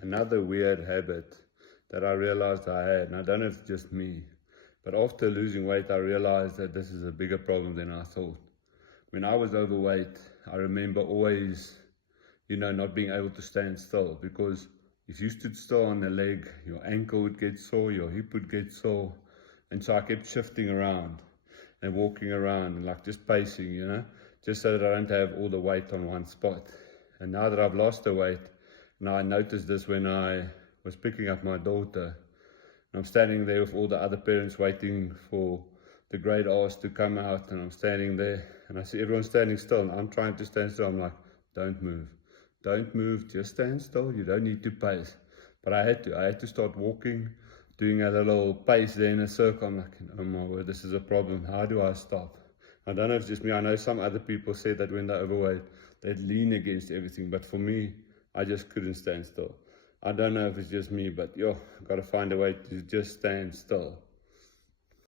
Another weird habit that I realized I had, and I don't know if it's just me, but after losing weight, I realized that this is a bigger problem than I thought. When I was overweight, I remember always, not being able to stand still, because if you stood still on a leg, your ankle would get sore, your hip would get sore. And so I kept shifting around and walking around and like just pacing, just so that I don't have all the weight on one spot. And now that I've lost the weight, now I noticed this when I was picking up my daughter. And I'm standing there with all the other parents waiting for the grade R's to come out, and I'm standing there and I see everyone standing still, and I'm trying to stand still. I'm like, don't move. Don't move, just stand still. You don't need to pace. But I had to start walking, doing a little pace there in a circle. I'm like, oh my word, this is a problem. How do I stop? I don't know if it's just me. I know some other people say that when they're overweight, they'd lean against everything. But for me, I just couldn't stand still. I don't know if it's just me, but I've got to find a way to just stand still.